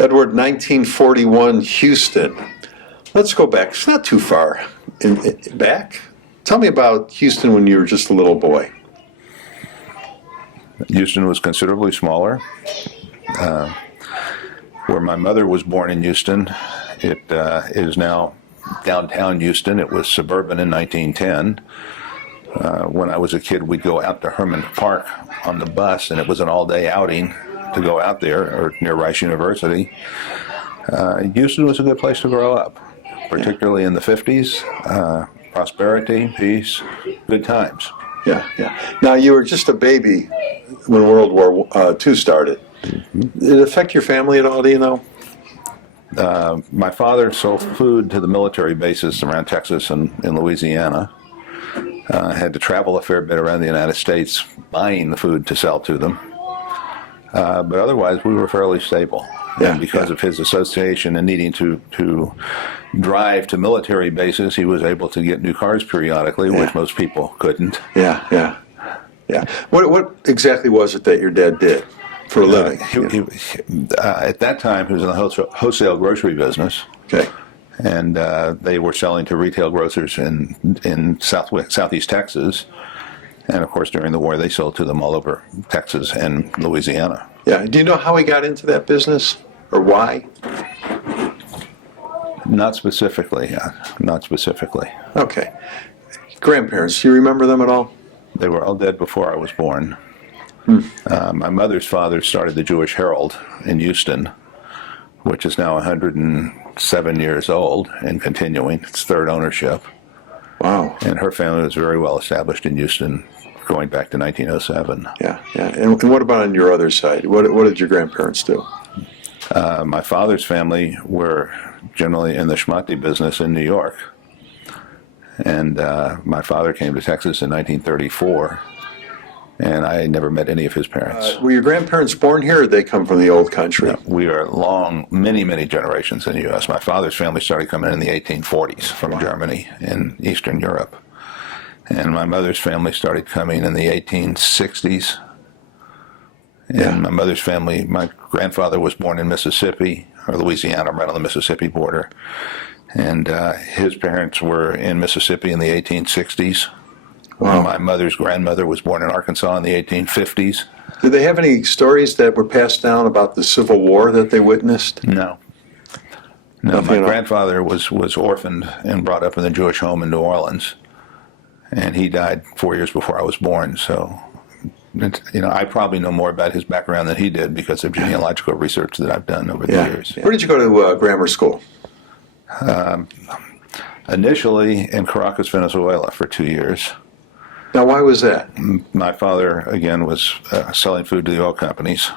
Edward, 1941, Houston. Let's go back. It's not too far back. Tell me about Houston when you were just a little boy. Houston was considerably smaller. Where my mother was born in Houston, it is now downtown Houston. It was suburban in 1910. When I was a kid, we'd go out to Herman Park on the bus, and it was an all-day outing to go out there, or near Rice University. Houston was a good place to grow up, particularly in the 50s. Prosperity, peace, good times. Yeah, yeah. Now, you were just a baby when World War II started. Did it affect your family at all, do you know? My father sold food to the military bases around Texas and in Louisiana. Had to travel a fair bit around the United States buying the food to sell to them. But otherwise, we were fairly stable. Yeah, and because of his association and needing to drive to military bases, he was able to get new cars periodically, which most people couldn't. Yeah, yeah, yeah. What exactly was it that your dad did for a living? At that time, he was in the wholesale grocery business. Okay. And they were selling to retail grocers in southeast Texas. And of course, during the war, they sold to them all over Texas and Louisiana. Yeah. Do you know how he got into that business, or why? Not specifically. Not specifically. Okay. Grandparents, do you remember them at all? They were all dead before I was born. My mother's father started the Jewish Herald in Houston, which is now 107 years old and continuing. It's third ownership. Wow. And her family was very well established in Houston going back to 1907. Yeah, yeah. And what about on your other side? What did your grandparents do? My father's family were generally in the schmati business in New York. And my father came to Texas in 1934, and I never met any of his parents. Were your grandparents born here, or did they come from the old country? No, we are many generations in the U.S. My father's family started coming in the 1840s from Germany and Eastern Europe. And my mother's family started coming in the 1860s. And my mother's family, my grandfather was born in Mississippi, or Louisiana, right on the Mississippi border. And his parents were in Mississippi in the 1860s. Wow. My mother's grandmother was born in Arkansas in the 1850s. Did they have any stories that were passed down about the Civil War that they witnessed? No. No, my grandfather was orphaned and brought up in the Jewish home in New Orleans. And he died 4 years before I was born. So, I probably know more about his background than he did because of genealogical research that I've done over the years. Where did you go to grammar school? Initially in Caracas, Venezuela for 2 years. Now, why was that? My father, again, was selling food to the oil companies.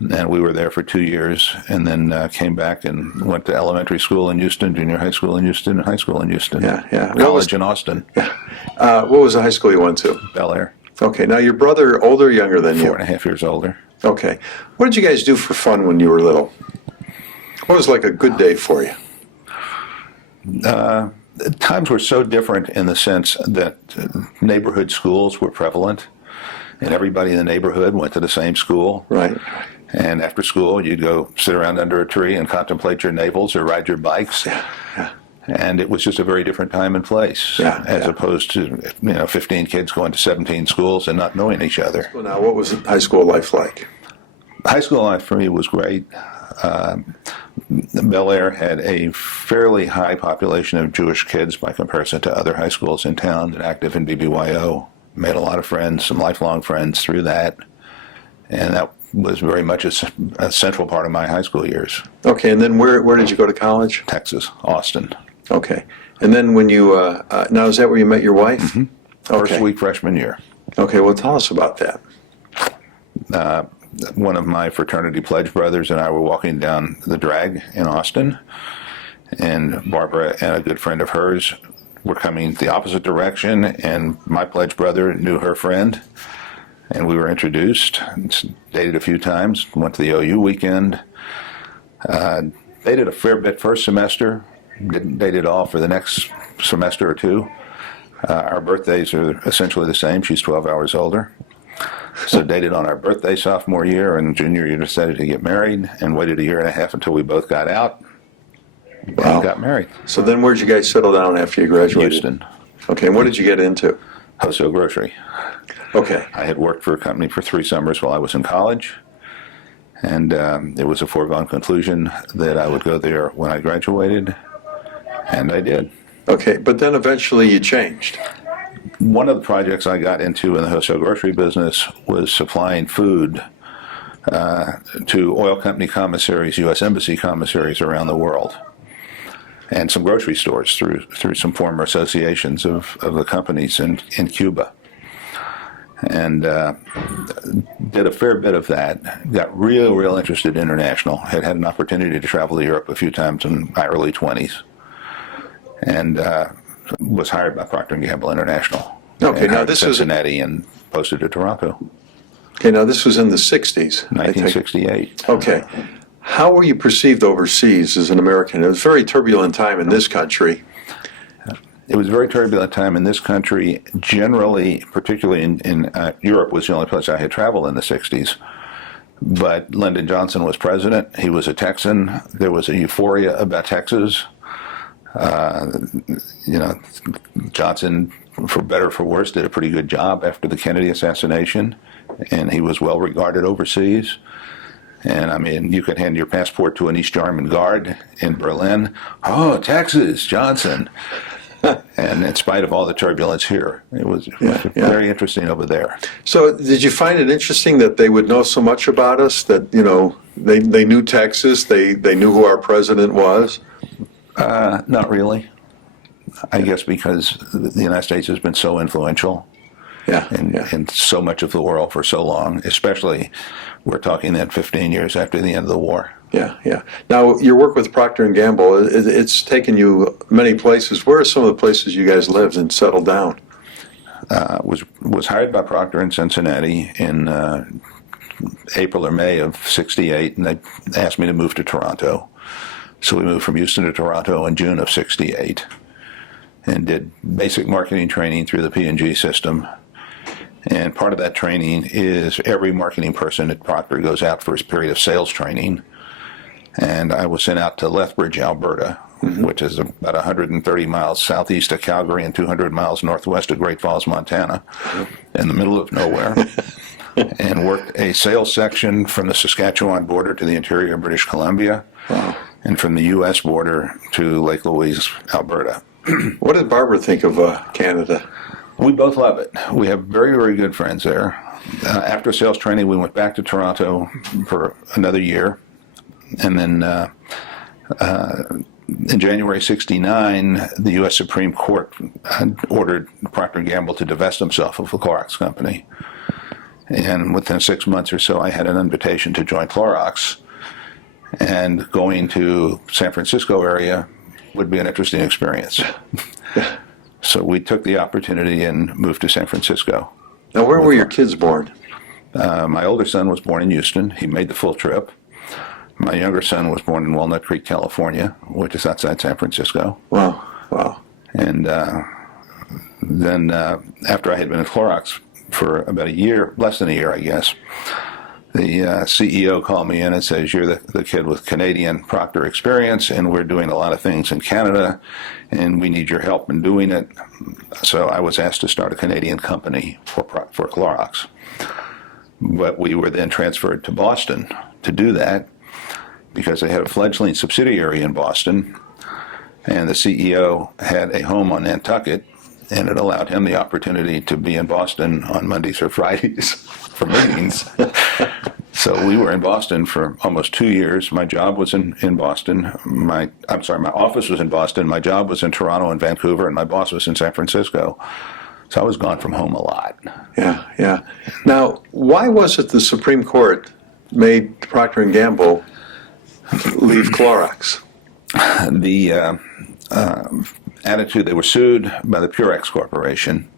And we were there for 2 years, and then came back and went to elementary school in Houston, junior high school in Houston, and high school in Houston. Yeah. College in Austin. Yeah. What was the high school you went to? Bel Air. Okay. Now, your brother, older or younger than you? 4.5 years older. Okay. What did you guys do for fun when you were little? What was like a good day for you? Times were so different in the sense that neighborhood schools were prevalent, and everybody in the neighborhood went to the same school. Right. And after school, you'd go sit around under a tree and contemplate your navels or ride your bikes. Yeah. And it was just a very different time and place, as opposed to 15 kids going to 17 schools and not knowing each other. Well, now, what was high school life like? High school life for me was great. Bel Air had a fairly high population of Jewish kids by comparison to other high schools in town, and active in BBYO. Made a lot of friends, some lifelong friends through that. And that was very much a central part of my high school years. Okay, and then where did you go to college? Texas, Austin. Okay. And then when you, now is that where you met your wife? Mm-hmm. Okay. First week freshman year. Okay, well tell us about that. One of my fraternity pledge brothers and I were walking down the drag in Austin, and Barbara and a good friend of hers were coming the opposite direction, and my pledge brother knew her friend, and we were introduced, dated a few times, went to the OU weekend, dated a fair bit first semester, didn't date at all for the next semester or two. Our birthdays are essentially the same. She's 12 hours older. So dated on our birthday sophomore year, and junior year decided to get married, and waited a year and a half until we both got out and got married. So then where'd you guys settle down after you graduated? Houston, Okay, and what did you get into? wholesale grocery. Okay. I had worked for a company for 3 summers while I was in college, and it was a foregone conclusion that I would go there when I graduated, and I did. Okay, but then eventually you changed. One of the projects I got into in the wholesale grocery business was supplying food to oil company commissaries, U.S. Embassy commissaries around the world, and some grocery stores through some former associations of the companies in Cuba. And did a fair bit of that. Got real interested in international. Had an opportunity to travel to Europe a few times in my early 20s, and was hired by Procter & Gamble International. Okay, and now hired this in was Cincinnati and posted to Toronto, okay. Now this was in the '60s. I take. 1968. Okay, how were you perceived overseas as an American? It was a very turbulent time in this country. It was a very turbulent time in this country. Generally, particularly in Europe, was the only place I had traveled in the '60s. But Lyndon Johnson was president. He was a Texan. There was a euphoria about Texas. Johnson, for better or for worse, did a pretty good job after the Kennedy assassination, and he was well regarded overseas. And I mean, you could hand your passport to an East German guard in Berlin. Oh, Texas, Johnson. And in spite of all the turbulence here, it was very interesting over there. So did you find it interesting that they would know so much about us, that, they knew Texas, they knew who our president was? Not really. I guess because the United States has been so influential in so much of the world for so long, especially we're talking then 15 years after the end of the war. Yeah. Now, your work with Procter & Gamble, it's taken you many places. Where are some of the places you guys lived and settled down? Was hired by Procter in Cincinnati in April or May of '68, and they asked me to move to Toronto. So we moved from Houston to Toronto in June of '68, and did basic marketing training through the P&G system. And part of that training is every marketing person at Procter goes out for his period of sales training. And I was sent out to Lethbridge, Alberta, which is about 130 miles southeast of Calgary and 200 miles northwest of Great Falls, Montana, in the middle of nowhere, and worked a sales section from the Saskatchewan border to the interior of British Columbia, and from the U.S. border to Lake Louise, Alberta. What did Barbara think of Canada? We both love it. We have very good friends there. After sales training, we went back to Toronto for another year. And then in January '69, the U.S. Supreme Court ordered Procter & Gamble to divest himself of the Clorox company. And within 6 months or so, I had an invitation to join Clorox. And going to San Francisco area would be an interesting experience. So we took the opportunity and moved to San Francisco. Now, where were your kids born? My older son was born in Houston. He made the full trip. My younger son was born in Walnut Creek, California, which is outside San Francisco. Wow. And then after I had been at Clorox for about a year, less than a year, I guess, the CEO called me in and says, "You're the kid with Canadian Procter experience, and we're doing a lot of things in Canada, and we need your help in doing it." So I was asked to start a Canadian company for Clorox. But we were then transferred to Boston to do that, because they had a fledgling subsidiary in Boston, and the CEO had a home on Nantucket, and it allowed him the opportunity to be in Boston on Mondays or Fridays for meetings. So we were in Boston for almost 2 years. My job was in Boston. My office was in Boston. My job was in Toronto and Vancouver, and my boss was in San Francisco. So I was gone from home a lot. Yeah. Now, why was it the Supreme Court made Procter & Gamble leave Clorox? The attitude, they were sued by the Purex Corporation,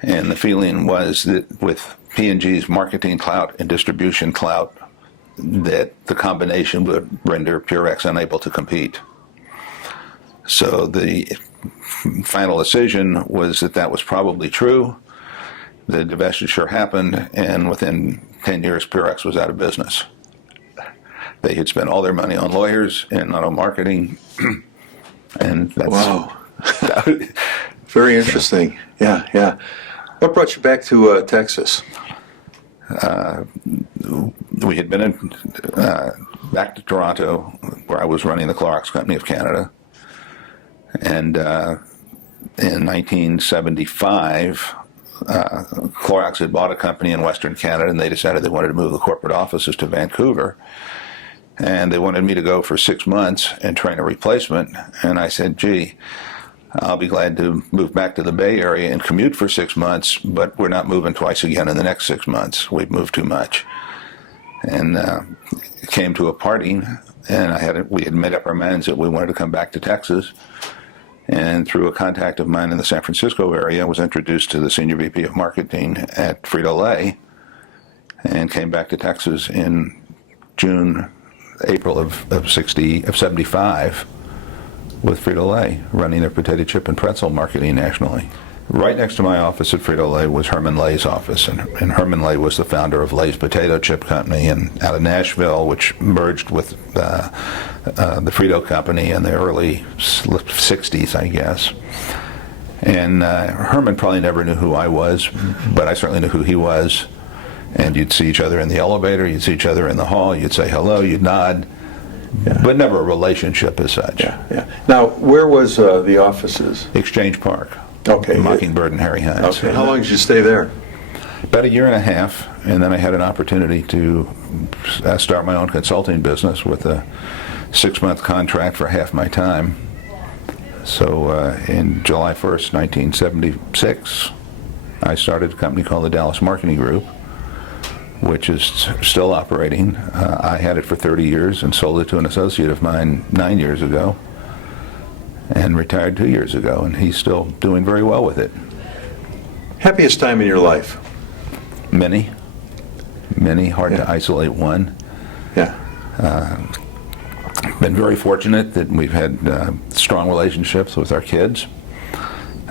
and the feeling was that with P&G's marketing clout and distribution clout, that the combination would render Purex unable to compete. So the final decision was that was probably true, the divestiture happened, and within 10 years, Purex was out of business. They had spent all their money on lawyers and auto marketing, and that's... Wow. Very interesting. Yeah, yeah. What brought you back to Texas? We had been back to Toronto, where I was running the Clorox Company of Canada. And in 1975, Clorox had bought a company in Western Canada, and they decided they wanted to move the corporate offices to Vancouver. And they wanted me to go for 6 months and train a replacement. And I said, gee, I'll be glad to move back to the Bay Area and commute for 6 months, but we're not moving twice again in the next 6 months. We've moved too much. And it came to a parting, and we had made up our minds that we wanted to come back to Texas. And through a contact of mine in the San Francisco area, I was introduced to the Senior VP of Marketing at Frito-Lay, and came back to Texas in April of 75 with Frito-Lay, running their potato chip and pretzel marketing nationally. Right next to my office at Frito-Lay was Herman Lay's office, and Herman Lay was the founder of Lay's Potato Chip Company, and out of Nashville, which merged with the Frito Company in the early 60s, I guess. And Herman probably never knew who I was, but I certainly knew who he was. And you'd see each other in the elevator, you'd see each other in the hall, you'd say hello, you'd nod, but never a relationship as such. Yeah, yeah. Now, where was the offices? Exchange Park. Okay. Mockingbird and Harry Hines. Okay. How long did you stay there? About 1.5 years, and then I had an opportunity to start my own consulting business with a 6-month contract for half my time. So in July 1st, 1976, I started a company called the Dallas Marketing Group, which is still operating. I had it for 30 years and sold it to an associate of mine 9 years ago, and retired 2 years ago, and he's still doing very well with it. Happiest time in your life? Many, hard to isolate one. Yeah. Been very fortunate that we've had strong relationships with our kids.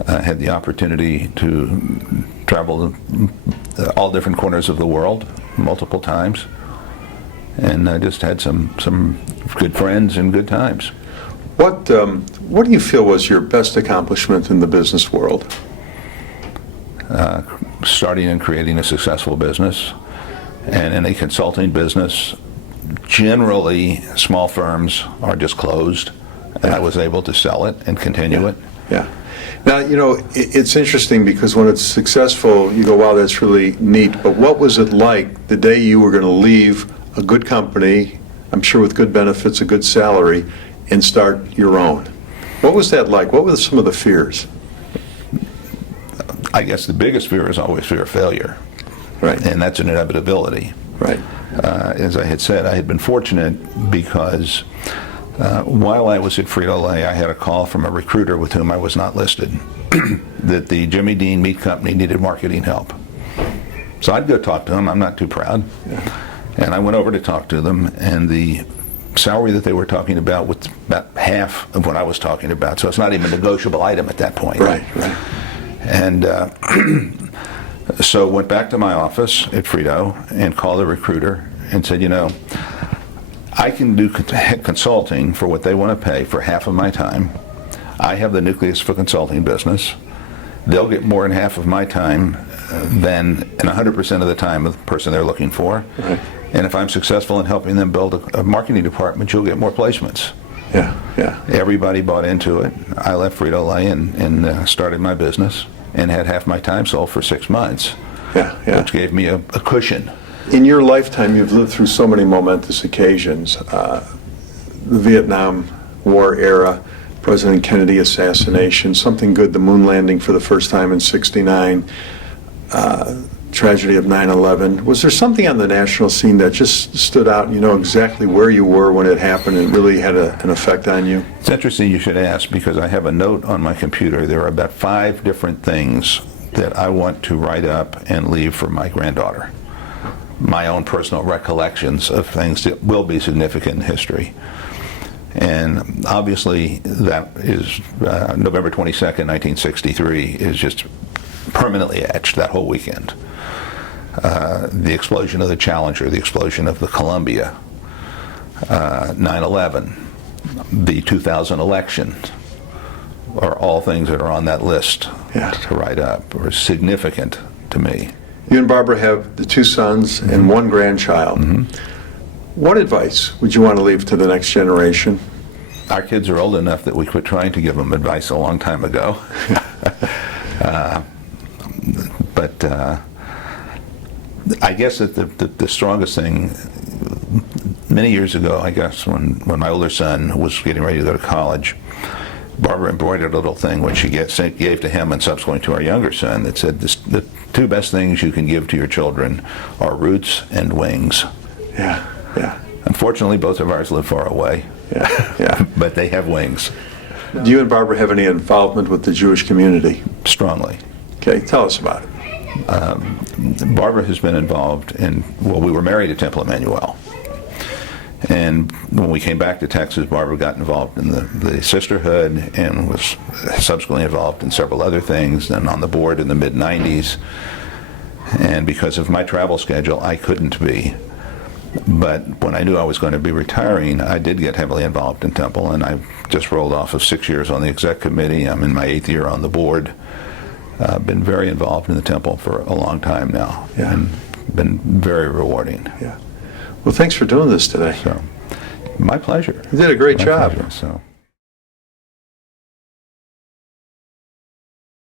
Had the opportunity to travel all different corners of the world multiple times, and just had some good friends and good times. What do you feel was your best accomplishment in the business world? Starting and creating a successful business, and in a consulting business, generally small firms are just closed, and I was able to sell it and continue it. Yeah. Now, you know, it's interesting because when it's successful, you go, wow, that's really neat. But what was it like the day you were going to leave a good company, I'm sure with good benefits, a good salary, and start your own? What was that like? What were some of the fears? I guess the biggest fear is always fear of failure. Right. And that's an inevitability. Right. As I had said, I had been fortunate because while I was at Frito-Lay, I had a call from a recruiter with whom I was not listed that the Jimmy Dean Meat Company needed marketing help. So I'd go talk to them. I'm not too proud. Yeah. And I went over to talk to them, and the salary that they were talking about was about half of what I was talking about. So it's not even a negotiable item at that point. Right, right. And so went back to my office at Frito and called the recruiter and said, you know, I can do consulting for what they want to pay for half of my time. I have the nucleus for consulting business. They'll get more than half of my time than in 100% of the time of the person they're looking for. Right. And if I'm successful in helping them build a marketing department, you'll get more placements. Yeah, yeah. Everybody bought into it. I left Frito-Lay and started my business and had half my time sold for 6 months, Yeah, yeah. which gave me a cushion. In your lifetime, you've lived through so many momentous occasions. The Vietnam War era, President Kennedy assassination, something good, the moon landing for the first time in '69, tragedy of 9/11. Was there something on the national scene that just stood out, and you know exactly where you were when it happened and really had an effect on you? It's interesting you should ask, because I have a note on my computer. There are about 5 different things that I want to write up and leave for my granddaughter. My own personal recollections of things that will be significant in history. And obviously that is November 22nd, 1963 is just permanently etched that whole weekend. The explosion of the Challenger, the explosion of the Columbia, 9/11, the 2000 election, are all things that are on that list to write up, or significant to me. You and Barbara have the 2 sons and 1 grandchild. What advice would you want to leave to the next generation? Our kids are old enough that we quit trying to give them advice a long time ago. But I guess that the strongest thing, many years ago, I guess, when my older son was getting ready to go to college, Barbara embroidered a little thing which she gave to him and subsequently to our younger son that said, the 2 best things you can give to your children are roots and wings. Yeah, yeah. Unfortunately, both of ours live far away. Yeah, yeah. But they have wings. Do you and Barbara have any involvement with the Jewish community? Strongly. Okay, tell us about it. Barbara has been involved in, well, we were married at Temple Emmanuel. And when we came back to Texas, Barbara got involved in the sisterhood and was subsequently involved in several other things, and on the board in the mid-90s. And because of my travel schedule, I couldn't be. But when I knew I was going to be retiring, I did get heavily involved in Temple, and I just rolled off of 6 years on the exec committee. I'm in my 8th year on the board. Been very involved in the Temple for a long time now, and been very rewarding. Yeah. Well, thanks for doing this today. So, my pleasure. You did a great job. Pleasure, so.